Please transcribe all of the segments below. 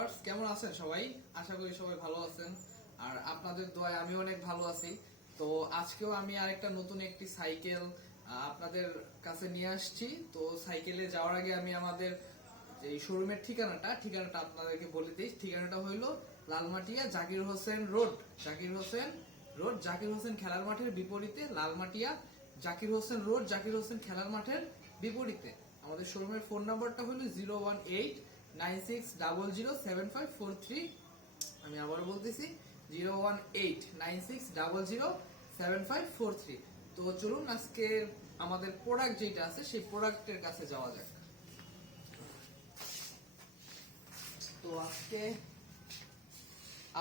Viewers, কেমন আছেন সবাই? আশা করি সবাই ভালো আছেন। আর আপনাদের দোয়ায় আমি অনেক ভালো আছি। তো আজকেও আমি আরেকটা নতুন একটি সাইকেল আপনাদের কাছে নিয়ে আসছি। তো সাইকেলে যাওয়ার আগে আমি আমাদের যে শোরুমের ঠিকানাটা আপনাদেরকে বলে দিই। ঠিকানাটা হইল লালমাটিয়া জাকির হোসেন রোড। জাকির হোসেন খেলার মাঠের বিপরীতে। লালমাটিয়া জাকির হোসেন রোড, জাকির হোসেন খেলার মাঠের বিপরীতে। আমাদের শোরুমের ফোন নাম্বারটা হলো 01896007543। আমি আবারও বলতেছি 01896007543। তো চলুন আজকে আমাদের প্রোডাক্ট যেটা আছে সেই প্রোডাক্টের কাছে যাওয়া যাক। তো আজকে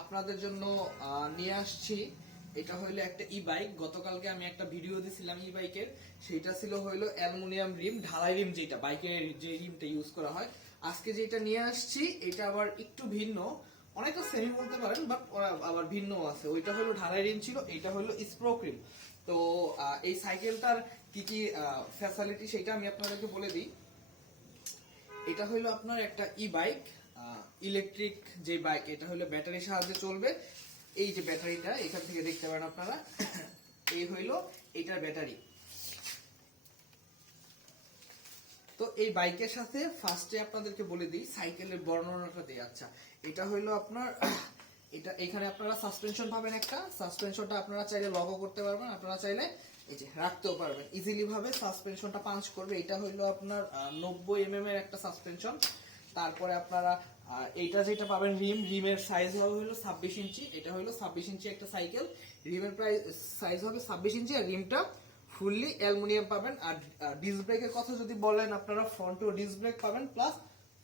আপনাদের জন্য নিয়ে আসছি, এটা হইলো একটা ই বাইক। গতকালকে আমি একটা ভিডিও দিছিলাম ই বাইকের, সেটা ছিল হইলো অ্যালুমিনিয়াম রিম, ঢালাই রিম, যেটা বাইকের যে রিমটা ইউজ করা হয়। আজকে যেটা নিয়ে আসছি এটা আবার একটু ভিন্ন, অনেকটা সেমি বলতে পারেন, বাট আবার ভিন্ন আছে। ওইটা হলো ঢালাই রিম ছিল, এটা হলো স্প্রোক রিম। তো এই সাইকেলটার কি কি ফ্যাসিলিটি সেটা আমি আপনাদেরকে বলে দিই। এটা হলো আপনার একটা ই বাইক, ইলেকট্রিক যে বাইক। এটা হলো ব্যাটারির সাহায্যে চলবে। এই যে ব্যাটারিটা এখান থেকে দেখতে পারেন আপনারা, এই হইলো এটার ব্যাটারি। তো এই বাইকের সাথে ফার্স্টে আপনাদেরকে বলে দিই, সাইকেলের বর্ণনাটা দিই। আচ্ছা, এটা হইলো আপনার এটা এখানে আপনারা সাসপেনশন পাবেন একটা। সাসপেনশনটা আপনারা চাইলে লগও করতে পারবেন, আপনারা চাইলে এই যে রাখতেও পারবেন, ইজিলি ভাবে সাসপেনশনটা পাঞ্চ করবে। এটা হইলো আপনার 90 এর একটা সাসপেনশন। তারপরে আপনারা এইটা যেটা পাবেন রিমের সাইজ হবে হলো 26 ইঞ্চি। এটা হলো 26 ইঞ্চি একটা সাইকেল। রিমের প্রাইস সাইজ হবে 26 ইঞ্চি, আর রিমটা ফুললি অ্যালুমিনিয়াম পাবেন। আর ডিস্ক ব্রেকের কথা যদি বলেন, আপনারা ফ্রন্টেও ডিস্ক ব্রেক পাবেন, প্লাস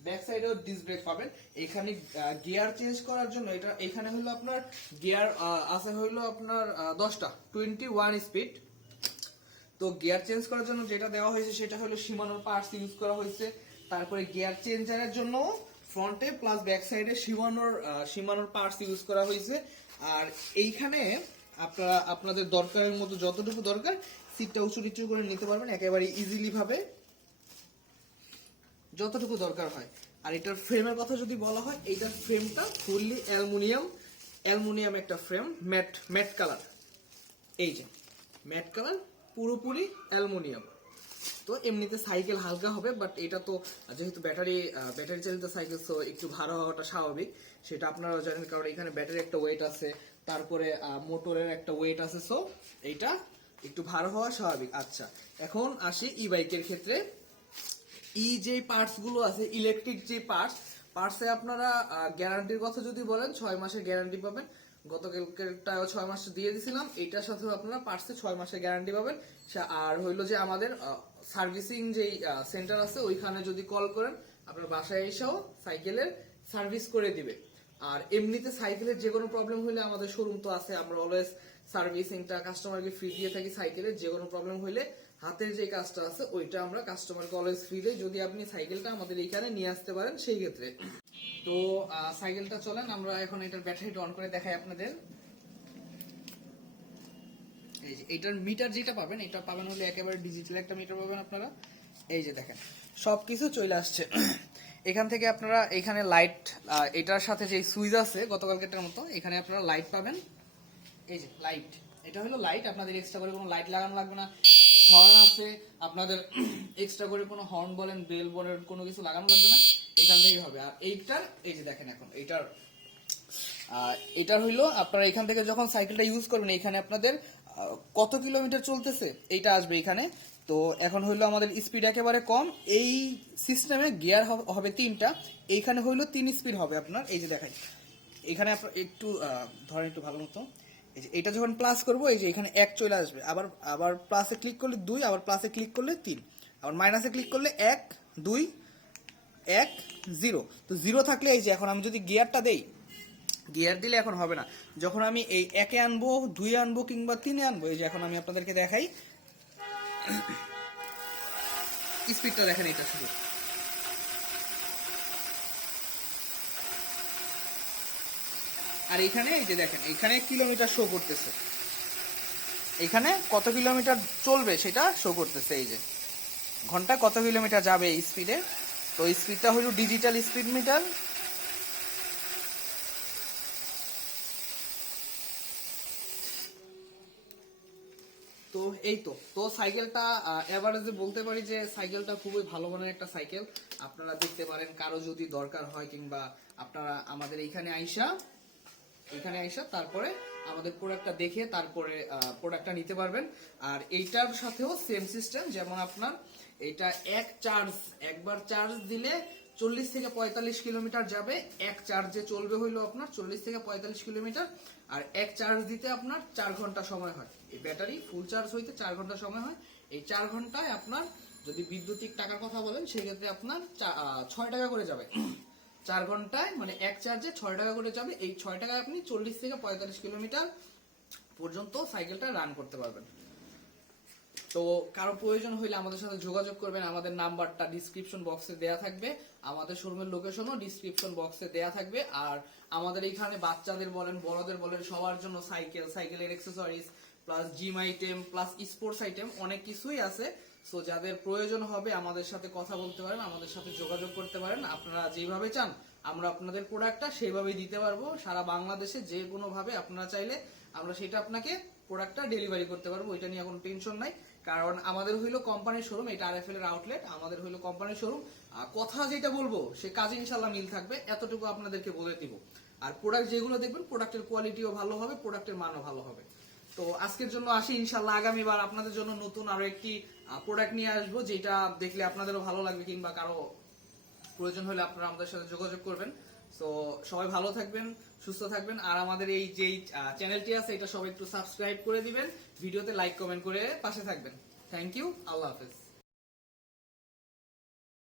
ব্যাক সাইডেও ডিস্ক ব্রেক পাবেন। এখানে গিয়ার চেঞ্জ করার জন্য এটা এখানে হলো আপনার গিয়ার আছে হলো আপনার 10টা, 21 স্পিড। তো গিয়ার চেঞ্জ করার জন্য যেটা দেওয়া হয়েছে সেটা হলো শিমানোর পার্টস ইউজ করা হয়েছে। তারপরে গিয়ার চেঞ্জারের জন্য ফ্রন্টে প্লাস ব্যাক সাইডে শিমানোর পার্টস ইউজ করা হয়েছে। আর এইখানে আপনারা আপনাদের দরকারের মতো যতটুকু দরকার সিটটা উঁচু নিচু করে নিতে পারবেন একেবারে ইজিলি ভাবে, যতটুকু দরকার হয়। আর এটার ফ্রেমের কথা যদি বলা হয়, এইটার ফ্রেমটা ফুললি অ্যালুমিনিয়াম একটা ফ্রেম, ম্যাট কালার। এই যে ম্যাট কালার, পুরোপুরি অ্যালুমিনিয়াম। তো এমনিতে সাইকেল হালকা হবে, বাট এটা তো যেহেতু ব্যাটারি চালিত সাইকেল, তো একটু ভারী হওয়াটা স্বাভাবিক। সেটা আপনারা জানেন, কারণ এখানে ব্যাটারি একটা ওয়েট আছে, তারপরে মোটরের একটা ওয়েট আছে, সো এইটা একটু ভারী হওয়া স্বাভাবিক। আচ্ছা, এখন আসি ই বাইকের ক্ষেত্রে। যে পার্টস গুলো আছে, ইলেকট্রিক যে পার্টসে আপনারা গ্যারান্টির কথা যদি বলেন, 6 মাসের গ্যারান্টি পাবেন। গতকালটাও 6 মাস দিয়ে দিছিলাম, এটার সাথেও আপনারা পার্টসে 6 মাসের গ্যারান্টি পাবেন। আর হইলো যে আমাদের সার্ভিসিং যেই সেন্টার আছে, ওইখানে যদি কল করেন, আপনার বাসায় এসেও সাইকেলের সার্ভিস করে দিবে। আর এমনিতে সাইকেলের যে কোনো প্রবলেম হলে আমাদের শোরুম তো আছে, আমরা অলওয়েজ সার্ভিসিংটা কাস্টমারকে ফ্রি দিয়ে থাকি। সাইকেলের যে কোনো প্রবলেম হলে হাতের যে কাজটা আছে ওইটা আমরা কাস্টমারকে অলওয়েজ ফ্রি দেই, যদি আপনি সাইকেলটা আমাদের এইখানে নিয়ে আসতে পারেন সেই ক্ষেত্রে। তো সাইকেলটা চলেন আমরা এখন এটার ব্যাটারিটা অন করে দেখাই আপনাদের। এই যে এটার মিটার যেটা পাবেন, এটা পাবেন হলে একেবারে ডিজিটাল একটা মিটার পাবেন আপনারা। এই যে দেখেন সবকিছু চলে আসছে। এখান থেকে আপনারা এখানে লাইট, এটার সাথে যে সুইচ আছে গতকালকেটার মতো, এখানে আপনারা লাইট পাবেন। এই যে লাইট, এটা হলো লাইট, আপনাদের এক্সট্রা করে কোনো লাইট লাগানো লাগবে না। হর্ন আছে, আপনাদের এক্সট্রা করে কোনো হর্ন বলেন, বেল বলেন, কোনো কিছু লাগানো লাগবে না, এখান থেকেই হবে। আর এইটার এই যে দেখেন, এখন এটার হইলো আপনারা এখান থেকে যখন সাইকেলটা ইউজ করবেন, এখানে আপনাদের কত কিলোমিটার চলতেছে এইটা আসবে এখানে। তো এখন হইলো আমাদের স্পিড একেবারে কম। এই সিস্টেমে গিয়ার হবে 3টা, এইখানে হইলো 3 স্পিড হবে আপনার। এই যে দেখাই, এখানে আপনার একটু ধরেন একটু ভালো মতো। এই যে এটা যখন প্লাস করবো, এই যে এখানে 1 চলে আসবে, আবার প্লাসে ক্লিক করলে 2, আবার প্লাসে ক্লিক করলে 3, আবার মাইনাসে ক্লিক করলে 1 2 1 0। তো 0 থাকলে এই যে এখন আমি যদি গিয়ারটা দেই, গিয়ার দিলে এখন হবে না। যখন আমি এই 1-এ আনবো, 2-এ আনবো, কিংবা 3-এ আনবো, এই যে এখন আমি আপনাদেরকে দেখাই স্পিডটা দেখেন, এটা শুধু আর এখানে এই যে দেখেন, এখানে কিলোমিটার শো করতেছে, এখানে কত কিলোমিটার চলবে সেটা শো করতেছে। এই যে ঘন্টা কত কিলোমিটার যাবে এই স্পিডে। তো স্পিডটা হলো ডিজিটাল স্পিড মিটার। তো এই তো সাইকেলটা এভারেজে বলতে পারি যে সাইকেলটা খুবই ভালো মানের একটা সাইকেল। আপনারা দেখতে পারেন, কারো যদি দরকার হয় কিংবা আপনারা আমাদের এখানে আইসা তারপরে আমাদের প্রোডাক্টটা দেখে তারপরে প্রোডাক্টটা নিতে পারবেন। আর এইটার সাথেও সেম সিস্টেম, যেমন আপনার এটা একবার চার্জ দিলে 40 থেকে 45 কিলোমিটার যাবে। এক চার্জে চলবে হইলো আপনার 40 থেকে 45 কিলোমিটার। আর এক চার্জ দিতে আপনার 4 ঘন্টা সময় হয়। এই ব্যাটারি ফুল চার্জ হইতে 4 ঘন্টা সময় হয়। এই 4 ঘন্টায় আপনার যদি বিদ্যুতিক টাকার কথা বলেন সেক্ষেত্রে আপনার 6 টাকা করে যাবে। 4 ঘন্টায় মানে এক চার্জে 6 টাকা করে যাবে। এই 6 টাকায় আপনি 40 থেকে 45 কিলোমিটার পর্যন্ত সাইকেলটা রান করতে পারবেন। তো কারো প্রয়োজন হইলে আমাদের সাথে যোগাযোগ করবেন। আমাদের নাম্বারটা ডিসক্রিপশন বক্সে দেয়া থাকবে, আমাদের শোরুমের লোকেশনও ডিসক্রিপশন বক্সে দেয়া থাকবে। আর আমাদের এখানে বাচ্চাদের বলেন, বড়দের বলেন, সবার জন্য সাইকেলের accessories plus gym item plus sports item অনেক কিছুই আছে। সো যাদের প্রয়োজন হবে আমাদের সাথে কথা বলতে পারেন, আমাদের সাথে যোগাযোগ করতে পারেন। আপনারা যেভাবে চান আমরা আপনাদের প্রোডাক্টটা সেইভাবেই দিতে পারবো। সারা বাংলাদেশে যে কোনো ভাবে আপনারা চাইলে আমরা সেটা আপনাকে প্রোডাক্টটা ডেলিভারি করতে পারবো। এটা নিয়ে কোনো টেনশন নাই, কারণ আমাদের হইলো কোম্পানির শোরুম, এটা আরএফএল এর আউটলেট, আমাদের হইলো কোম্পানির শোরুম। কথা যেটা বলবো সে কাজে ইনশাল্লাহ মিল থাকবে, এতটুকু আপনাদেরকে বলে দিব। আর প্রোডাক্ট যেগুলো দেখবেন প্রোডাক্টের কোয়ালিটিও ভালো হবে, প্রোডাক্টের মানও ভালো হবে। তো আজকের জন্য আসি, ইনশাল্লাহ আগামীবার আপনাদের জন্য নতুন আরো একটি প্রোডাক্ট নিয়ে আসবো, যেটা দেখলে আপনাদেরও ভালো লাগবে কিংবা কারো প্রয়োজন হলে আপনারা আমাদের সাথে যোগাযোগ করবেন। তো সবাই ভালো থাকবেন, সুস্থ থাকবেন। আর আমাদের এই যে চ্যানেলটি আছে এটা সবাই একটু সাবস্ক্রাইব করে দিবেন, ভিডিওতে লাইক কমেন্ট করে পাশে থাকবেন। থ্যাংক ইউ, আল্লাহ হাফেজ।